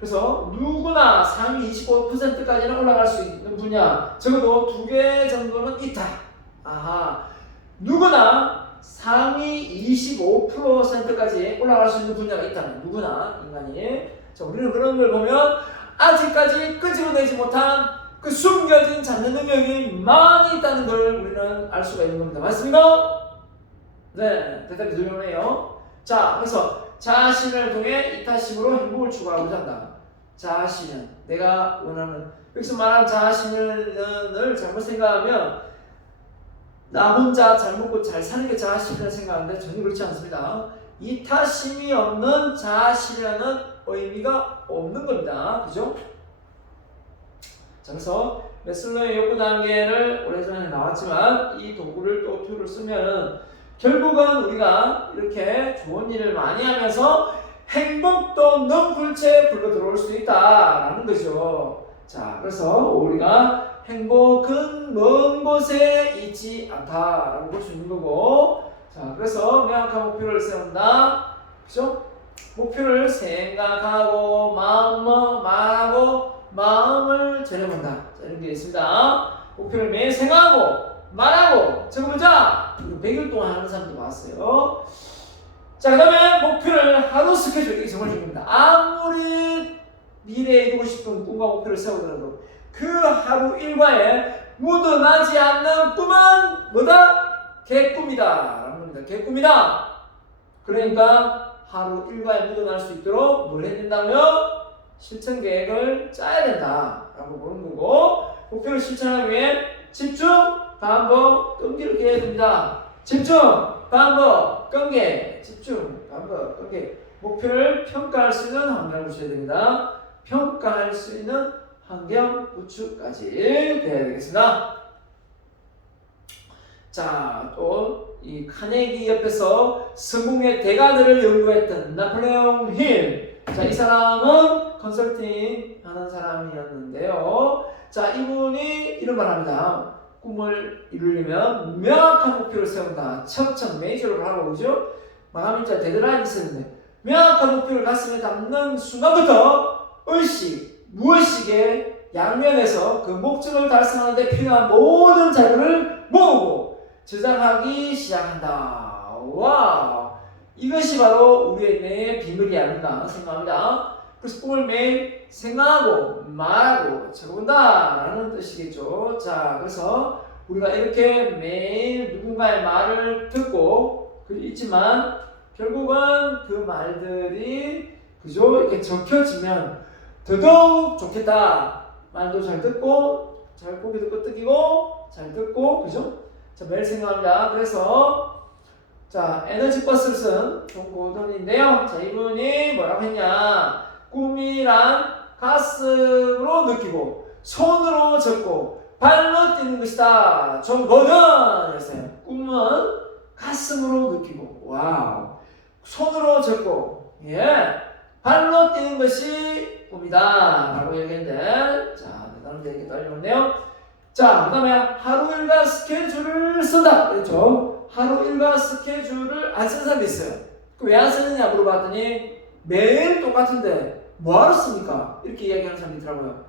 그래서 누구나 상위 25%까지는 올라갈 수 있는 분야, 적어도 2개 정도는 있다. 누구나 상위 25%까지 올라갈 수 있는 분야가 있다면, 누구나 인간이. 자, 우리는 그런 걸 보면 아직까지 끄집어내지 못한 그 숨겨진 잡는 능력이 많이 있다는 걸 우리는 알 수가 있는 겁니다. 맞습니까? 네, 대답이 들려오네요. 자, 그래서 자신을 통해 이타심으로 행복을 추구하고자 한다. 자신은 내가 원하는, 여기서 말하는 자신을 잘못 생각하면 나 혼자 잘 먹고 잘 사는 게 자아실현을 생각하는데 전혀 그렇지 않습니다. 이타심이 없는 자아실현은 의미가 없는 겁니다. 그죠? 자, 그래서 메슬로의 욕구 단계를 오래전에 나왔지만 이 도구를 또 툴을 쓰면 결국은 우리가 이렇게 좋은 일을 많이 하면서 행복도 넘불채 불러 들어올 수 있다라는 거죠. 자, 그래서 우리가 행복은 먼 곳에 있지 않다라고 볼 수 있는 거고, 자, 그래서 명확한 목표를 세운다. 그죠? 목표를 생각하고 말하고 마음을 전해본다. 자, 이런 게 있습니다. 목표를 매일 생각하고 말하고 적어보자. 100일 동안 하는 사람도 봤어요. 자, 그 다음에 목표를 하루 스케줄, 이게 정말 중요합니다. 아무리 미래에 이루고 싶은 꿈과 목표를 세우더라도 그 하루 일과에 묻어나지 않는 꿈은 뭐다? 개꿈이다 라는 겁니다. 개꿈이다. 그러니까 하루 일과에 묻어날 수 있도록 뭘 해야 된다고요? 실천 계획을 짜야 된다 라고 보는 거고, 목표를 실천하기 위해 집중, 반복, 끈기를 해야 됩니다. 집중, 반복, 끈기, 집중, 반복, 끈기. 목표를 평가할 수 있는 환경을 주셔야 됩니다. 평가할 수 있는 환경 구축까지 돼야 되겠습니다. 자, 또 이 카네기 옆에서 성공의 대가들을 연구했던 나폴레옹 힐. 자, 이 사람은 컨설팅 하는 사람이었는데요. 자, 이분이 이런 말 합니다. 꿈을 이루려면 명확한 목표를 세운다. 척척 메이저로 하고 그죠? 마감일자 데드라인이 있었는데 명확한 목표를 가슴에 담는 순간부터 의식, 무의식의 양면에서 그 목적을 달성하는 데 필요한 모든 자료를 모으고 저장하기 시작한다. 와우! 이것이 바로 우리의 뇌의 비밀이 아닌가 생각합니다. 그래서 꿈을 매일 생각하고 말하고 적어본다라는 뜻이겠죠. 자, 그래서 우리가 이렇게 매일 누군가의 말을 듣고 있지만 결국은 그 말들이 그죠? 이렇게 적혀지면 더더욱 좋겠다. 말도 잘 듣고 잘 고개 듣고 뜯기고 잘 듣고 그죠? 자, 매일 생각합니다. 그래서 자, 에너지 버스를 쓴 존 고든인데요. 자, 이분이 뭐라고 했냐? 꿈이란 가슴으로 느끼고 손으로 적고 발로 뛰는 것이다. 존 고든이었어요. 꿈은 가슴으로 느끼고 와우. 손으로 적고 발로 뛰는 것이 꿈이다 라고 얘기했는데 자, 대단한 얘기 떨리는데요. 자, 그 다음에 하루 일과 스케줄을 쓴다 그렇죠. 하루 일과 스케줄을 안 쓰는 사람이 있어요. 왜 안 쓰느냐 물어봤더니 매일 똑같은데 뭐하러 씁니까? 이렇게 이야기하는 사람이 있더라고요.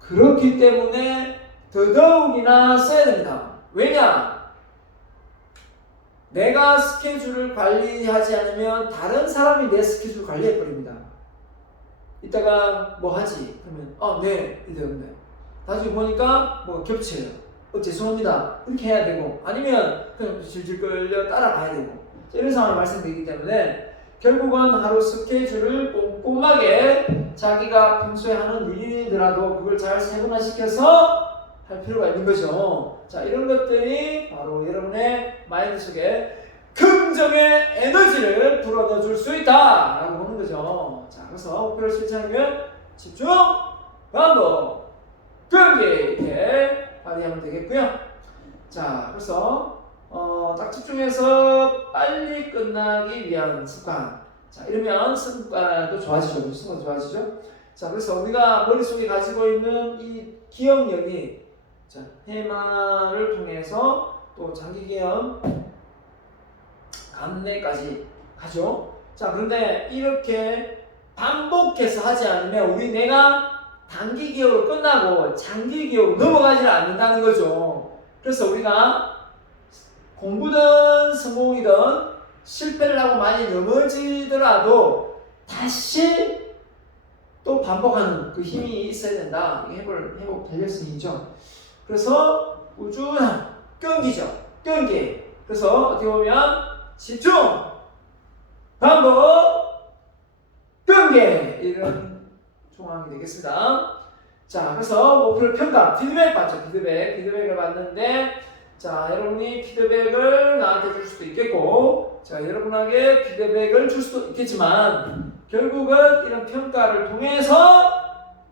그렇기 때문에 더더욱이나 써야 됩니다. 왜냐? 내가 스케줄을 관리하지 않으면 다른 사람이 내 스케줄을 관리해버립니다. 이따가 뭐 하지? 그러면 네 이러는데 나중에 보니까 뭐 겹쳐요. 죄송합니다. 이렇게 해야 되고 아니면 그냥 질질 끌려 따라가야 되고 이런 상황이 발생되기 때문에 결국은 하루 스케줄을 꼼꼼하게 자기가 평소에 하는 일이더라도 그걸 잘 세분화시켜서 할 필요가 있는 거죠. 자, 이런 것들이 바로 여러분의 마인드 속에 긍정의 에너지를 불어넣어 줄 수 있다 라고 보는 거죠. 자, 그래서 목표를 실천하면 집중, 반복, 경기 이렇게 발휘하면 되겠고요. 자, 그래서 딱 집중해서 빨리 끝나기 위한 습관. 자, 이러면 습관도 좋아지죠. 습관 좋아지죠. 자, 그래서 우리가 머릿속에 가지고 있는 이 기억력이 자, 해마를 통해서 또 장기 기억, 감내까지 가죠. 자, 그런데 이렇게 반복해서 하지 않으면 우리 뇌가 단기 기억으로 끝나고 장기 기억으로 넘어가지를 않는다는 거죠. 그래서 우리가 공부든 성공이든 실패를 하고 많이 넘어지더라도 다시 또 반복하는 그 힘이 있어야 된다. 이게 회복 탄력성이죠. 그래서 꾸준한 끈기죠. 끈기. 그래서 어떻게 보면 집중, 반복, 끈기 이런 조항이 되겠습니다. 자, 그래서 목표를 평가, 피드백 받죠. 피드백을 받는데 자, 여러분이 피드백을 나한테 줄 수도 있겠고 자, 여러분에게 피드백을 줄 수도 있겠지만 결국은 이런 평가를 통해서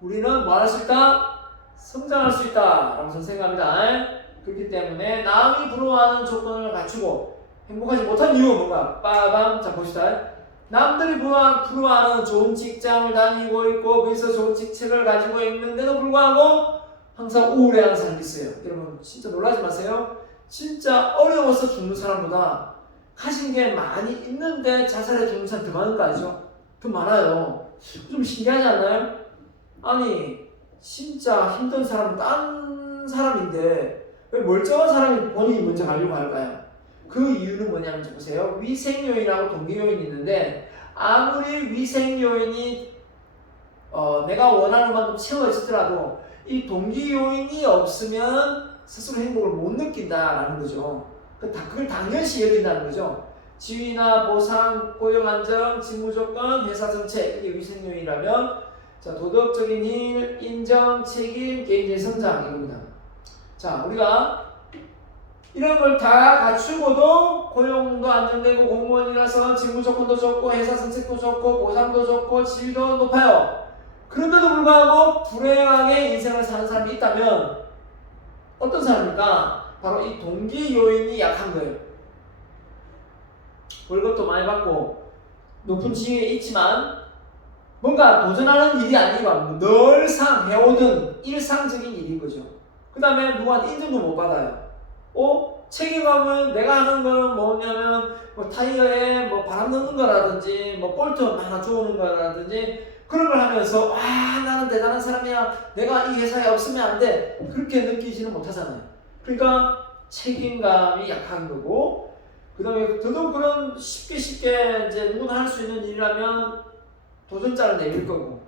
우리는 뭐 할 수 있다? 성장할 수 있다 라고 저는 생각합니다. 그렇기 때문에 남이 부러워하는 조건을 갖추고 행복하지 못한 이유가 뭔가? 빠밤. 자, 봅시다. 남들이 부러워하는 좋은 직장을 다니고 있고 거기서 좋은 직책을 가지고 있는데도 불구하고 항상 우울해하는 사람이 있어요. 여러분 진짜 놀라지 마세요. 진짜 어려워서 죽는 사람보다 가진 게 많이 있는데 자살해 죽는 사람 더 많은 거 아니죠? 더 많아요. 좀 신기하지 않나요? 아니 진짜 힘든 사람은 딴 사람인데 왜 멀쩡한 사람이 본인이 먼저 가려고 할까요? 그 이유는 뭐냐면 보세요. 위생요인하고 동기요인이 있는데 아무리 위생요인이 내가 원하는 만큼 채워지더라도 이 동기요인이 없으면 스스로 행복을 못 느낀다라는 거죠. 그걸 당연시 여긴다는 거죠. 지위나 보상, 고용 안정, 직무 조건, 회사 정책 이게 위생요인이라면 자, 도덕적인 힘, 인정, 책임, 개인적인 성장 이겁니다. 자, 우리가 이런 걸 다 갖추고도 고용도 안정되고 공무원이라서 직무 조건도 좋고 회사 정책도 좋고 보상도 좋고 질도 높아요. 그런데도 불구하고 불행하게 인생을 사는 사람이 있다면 어떤 사람입니까? 바로 이 동기 요인이 약한 거예요. 월급도 많이 받고 높은 지위에 있지만 뭔가 도전하는 일이 아니고 늘상 해오던 일상적인 일인 거죠. 그 다음에 누구한테 인정도 못 받아요. 책임감은 내가 하는 거는 뭐냐면 뭐 타이어에 뭐 바람 넣는 거라든지 뭐 볼트 하나 주우는 거라든지 그런 걸 하면서 나는 대단한 사람이야, 내가 이 회사에 없으면 안 돼, 그렇게 느끼지는 못하잖아요. 그러니까 책임감이 약한 거고, 그 다음에 더더욱 그런 쉽게 이제 누구나 할 수 있는 일이라면 도전장을 내밀 거고,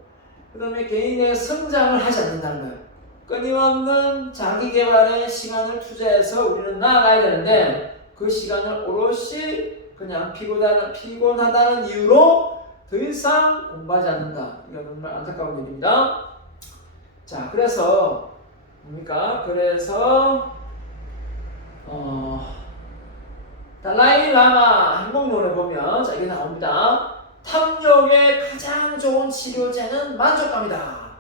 그 다음에 개인의 성장을 하지 않는다는 거예요. 끊임없는 자기 개발에 시간을 투자해서 우리는 나아가야 되는데, 그 시간을 오롯이 그냥 피곤하다는 이유로 더 이상 공부하지 않는다. 이건 정말 안타까운 일입니다. 자, 그래서 뭡니까? 그래서 달라이 라마 행복론에 보면 자, 이게 나옵니다. 탐욕의 가장 좋은 치료제는 만족감이다.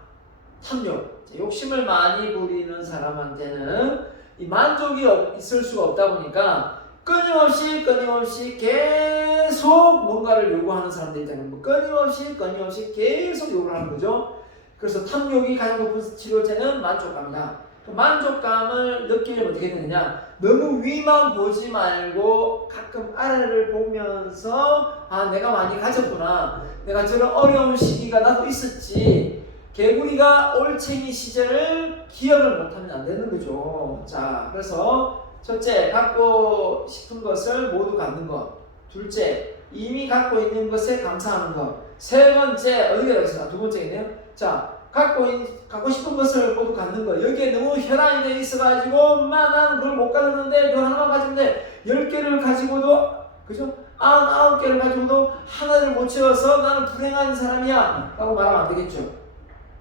탐욕, 욕심을 많이 부리는 사람한테는 이 만족이 있을 수가 없다 보니까 끊임없이 계속 뭔가를 요구하는 사람들이 있다는 거. 끊임없이 계속 요구를 하는 거죠. 그래서 탐욕이 가장 높은 치료제는 만족감이다. 그 만족감을 느끼려면 어떻게 되느냐? 너무 위만 보지 말고 가끔 아래를 보면서 내가 많이 가졌구나, 내가 저런 어려운 시기가 나도 있었지, 개구리가 올챙이 시절을 기억을 못하면 안 되는 거죠. 자, 그래서 첫째, 갖고 싶은 것을 모두 갖는 것. 둘째, 이미 갖고 있는 것에 감사하는 것. 세 번째, 어디가 되겠습니까? 두 번째겠네요. 자, 갖고 싶은 것을 모두 갖는 것. 여기에 너무 혈안이 돼 있어가지고, 나는 그걸 못 가졌는데, 그거 하나만 가지면 돼. 10개를 가지고도, 그죠? 99개를 가지고도 하나를 못 채워서 나는 불행한 사람이야 라고 말하면 안 되겠죠.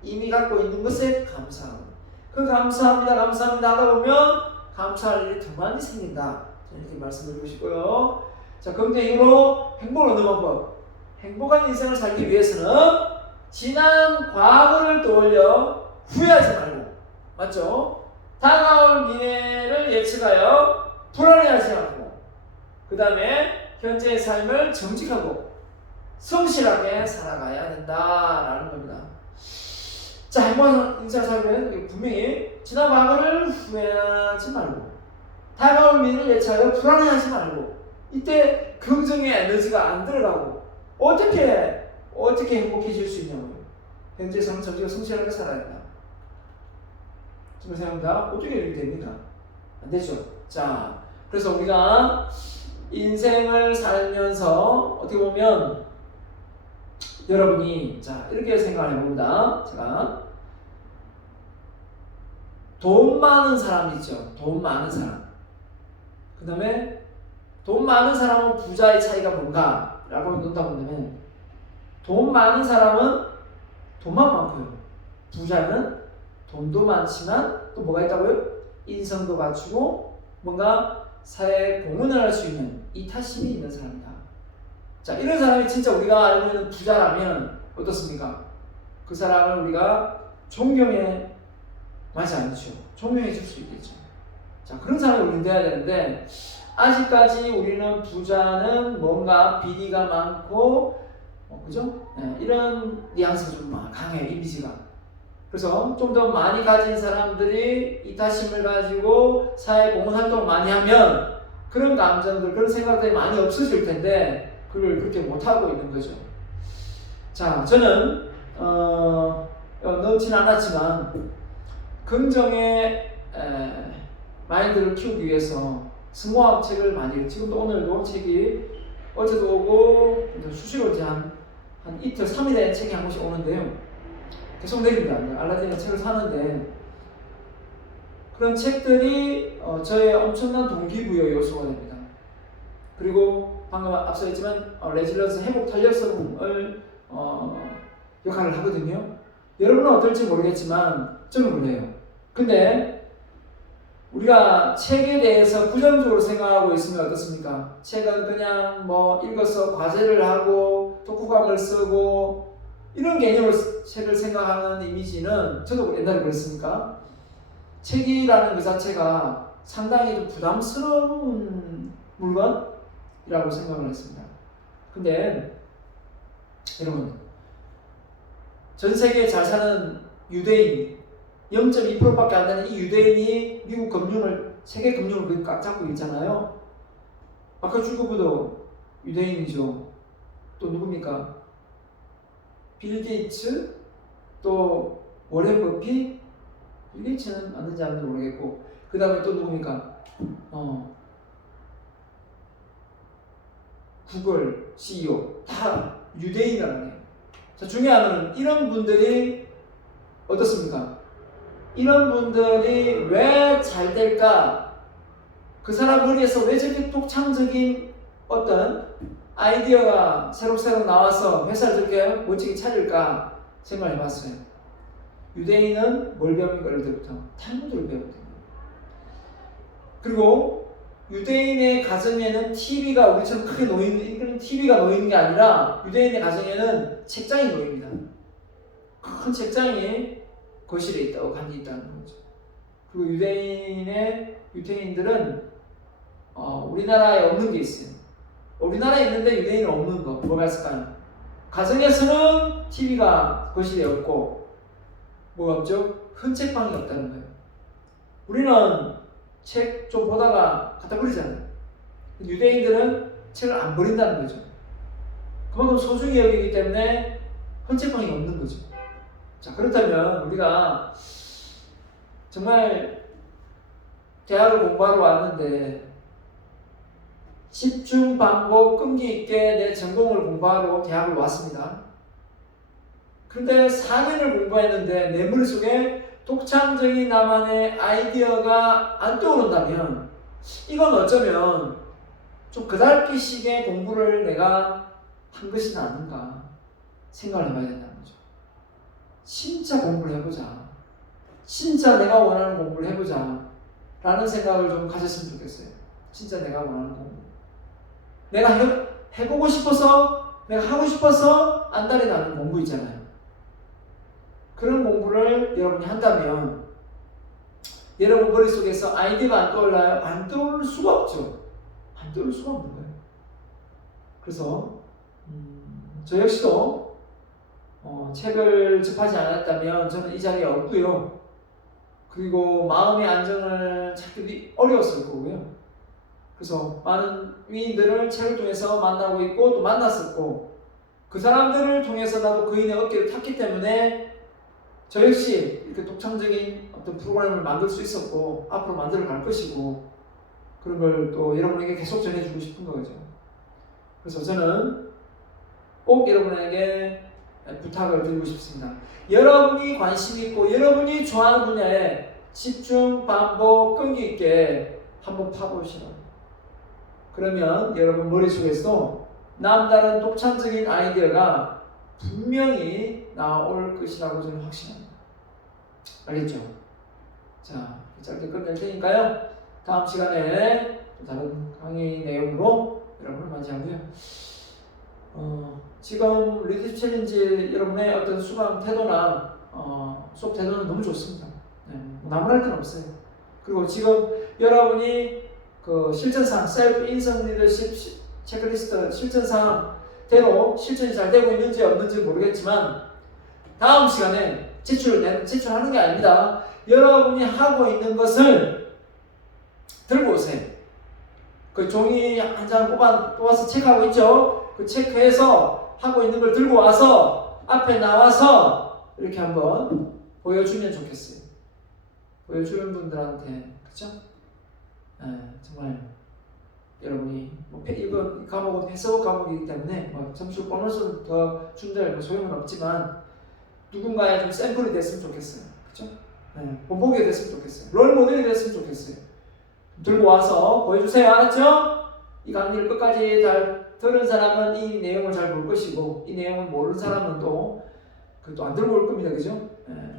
이미 갖고 있는 것에 감사하고, 그 감사합니다 하다 보면 감사할 일이 더 많이 생긴다. 이렇게 말씀드리고 싶고요. 자, 긍정으로 행복을 얻는 방법. 행복한 인생을 살기 위해서는 지난 과거를 떠올려 후회하지 말고, 맞죠? 다가올 미래를 예측하여 불안해하지 않고, 그 다음에 현재의 삶을 정직하고 성실하게 살아가야 된다라는 겁니다. 자, 행복한 인생을 살면 분명히 지난 과거를 후회하지 말고, 다가올 미래를 예측하여 불안해하지 말고, 이때 긍정의 에너지가 안 들어가고 어떻게 행복해질 수 있냐고요. 현재 삶을 정직하고 성실하게 살아야 된다. 정말 생각합니다. 어떻게 이렇게 됩니까? 안 되죠. 자, 그래서 우리가 인생을 살면서 어떻게 보면 여러분이 자, 이렇게 생각을 해봅니다. 제가 돈 많은 사람 있죠. 돈 많은 사람. 그 다음에 돈 많은 사람은 부자의 차이가 뭔가 라고 논다 본다면, 돈 많은 사람은 돈만 많고요, 부자는 돈도 많지만 또 뭐가 있다고요? 인성도 갖추고 뭔가 사회에 공헌을 할 수 있는 이타심이 있는 사람이다. 자, 이런 사람이 진짜 우리가 알고 있는 부자라면 어떻습니까? 그 사람을 우리가 존경해 마지 않죠. 존경해 줄 수 있겠죠. 자, 그런 사람이 우리는 돼야 되는데, 아직까지 우리는 부자는 뭔가 비리가 많고, 그죠? 네, 이런 뉘앙스가 좀 강해요, 이미지가. 그래서 좀 더 많이 가진 사람들이 이타심을 가지고 사회 공헌 활동을 많이 하면 그런 감정들, 그런 생각들이 많이 없어질 텐데, 그걸 그렇게 못하고 있는 거죠. 자, 저는 넣지는 않았지만 긍정의 마인드를 키우기 위해서 성공학 책을 많이 읽어요. 지금도 오늘도 책이 어제도 오고 수시로 이제 한 이틀 3일에 책이 한 권씩 오는데요. 계속 내립니다. 알라딘의 책을 사는데 그런 책들이 저의 엄청난 동기부여 요소가 됩니다. 그리고 방금 앞서 했지만 레질런스, 회복 탄력성을 역할을 하거든요. 여러분은 어떨지 모르겠지만 저는 그래요. 근데 우리가 책에 대해서 부정적으로 생각하고 있으면 어떻습니까? 책은 그냥 읽어서 과제를 하고 독후감을 쓰고 이런 개념으로 책을 생각하는 이미지는, 저도 옛날에 그랬으니까 책이라는 그 자체가 상당히 좀 부담스러운 물건이라고 생각을 했습니다. 근데 여러분, 전 세계에 잘 사는 유대인, 0.2%밖에 안 되는 이 유대인이 미국 금융을, 세계 금융을 거의 꽉 잡고 있잖아요. 마크 주커버도 유대인이죠. 또 누굽니까? 빌 게이츠, 또 워렌 버핏, 빌 게이츠는 맞는지 안 맞는지 모르겠고, 그 다음에 또 누굽니까? 구글 CEO 다 유대인이라는 거예요. 자, 중요한 건 이런 분들이 어떻습니까? 이런 분들이 왜 잘 될까? 그 사람 머리에서 왜 저렇게 독창적인 어떤 아이디어가 새록새록 나와서 회사를 저렇게 멋지게 차릴까 생각을 해봤어요. 유대인은 뭘 배웁니까? 어릴 때부터 탈무드를 배웠거든요. 그리고 유대인의 가정에는 TV가 우리처럼 크게 놓이는, TV가 놓이는 게 아니라 유대인의 가정에는 책장이 놓입니다. 큰 책장이 거실에 있다고 간이 있다는 거죠. 그리고 유대인들은 우리나라에 없는 게 있어요. 우리나라에 있는데 유대인은 없는 거 뭐가 있을까요? 가정에서는 TV가 거실에 없고 뭐가 없죠? 헌책방이 없다는 거예요. 우리는 책 좀 보다가 갖다 버리잖아요. 유대인들은 책을 안 버린다는 거죠. 그만큼 소중히 여기기 때문에 헌책방이 없는 거죠. 자, 그렇다면 우리가 정말 대학을 공부하러 왔는데 집중, 반복, 끈기 있게 내 전공을 공부하러 대학을 왔습니다. 그런데 4년을 공부했는데 내 머릿속에 독창적인 나만의 아이디어가 안 떠오른다면 이건 어쩌면 좀 그달기식의 공부를 내가 한 것이 아닌가 생각을 해봐야 된다는 거죠. 진짜 공부를 해보자. 진짜 내가 원하는 공부를 해보자 라는 생각을 좀 가졌으면 좋겠어요. 진짜 내가 원하는 공부. 내가 해보고 싶어서, 내가 하고 싶어서 안달이 나는 공부 있잖아요. 그런 공부를 여러분이 한다면 여러분 머릿속에서 아이디어가 안 떠올라요? 안 떠올 수가 없죠. 안 떠올 수가 없는 거예요. 그래서 저 역시도 책을 접하지 않았다면 저는 이 자리에 없고요. 그리고 마음의 안정을 찾기 어려웠을 거고요. 그래서 많은 위인들을 책을 통해서 만나고 있고 또 만났었고 그 사람들을 통해서 나도 그인의 어깨를 탔기 때문에 저 역시 이렇게 독창적인 어떤 프로그램을 만들 수 있었고 앞으로 만들어 갈 것이고 그런 걸 또 여러분에게 계속 전해주고 싶은 거죠. 그래서 저는 꼭 여러분에게 부탁을 드리고 싶습니다. 여러분이 관심 있고 여러분이 좋아하는 분야에 집중, 반복, 끈기 있게 한번 파보시라고. 그러면 여러분 머릿속에서 남다른 독창적인 아이디어가 분명히 나올 것이라고 저는 확신합니다. 알겠죠? 자, 짧게 끝낼 테니까요. 다음 시간에 또 다른 강의 내용으로 여러분을 맞이하고요. 지금 리더십 챌린지 여러분의 어떤 수강 태도나 수업 태도는 너무 좋습니다. 네, 나무랄 데는 없어요. 그리고 지금 여러분이 그 실전상 셀프 인성 리더십 체크리스트 실전상대로 실천이 잘 되고 있는지 없는지 모르겠지만 다음 시간에 제출하는 게 아닙니다. 여러분이 하고 있는 것을 들고 오세요. 그 종이 한 장 뽑아서 체크하고 있죠? 그 체크해서 하고 있는 걸 들고 와서 앞에 나와서 이렇게 한번 보여주면 좋겠어요. 보여주는 분들한테, 그쵸? 정말 여러분이 이번 과목은 패스워크 과목이기 때문에 점수 보너스 더 준들 소용은 없지만 누군가의 좀 샘플이 됐으면 좋겠어요. 그쵸? 본보기가 됐으면 좋겠어요. 롤 모델이 됐으면 좋겠어요. 들고 와서 보여주세요. 알았죠? 이 강의를 끝까지 잘 들은 사람은 이 내용을 잘 볼 것이고 이 내용을 모르는 사람은 또 안 들고 올 겁니다. 그죠?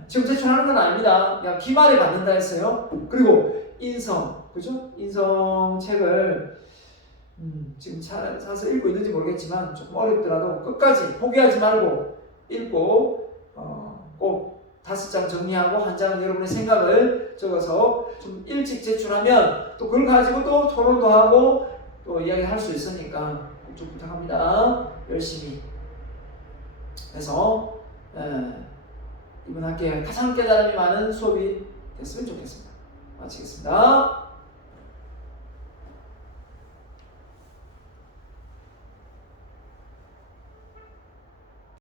지금 제출하는 건 아닙니다. 그냥 기말에 받는다 했어요. 그리고 인성, 그죠? 인성 책을 지금 사서 읽고 있는지 모르겠지만 조금 어렵더라도 끝까지 포기하지 말고 읽고 꼭 5장 정리하고 한 장은 여러분의 생각을 적어서 좀 일찍 제출하면 또 그걸 가지고 또 토론도 하고 또 이야기할 수 있으니까 좀 부탁합니다. 열심히 해서 이번 학기에 가장 깨달음이 많은 수업이 됐으면 좋겠습니다. 마치겠습니다.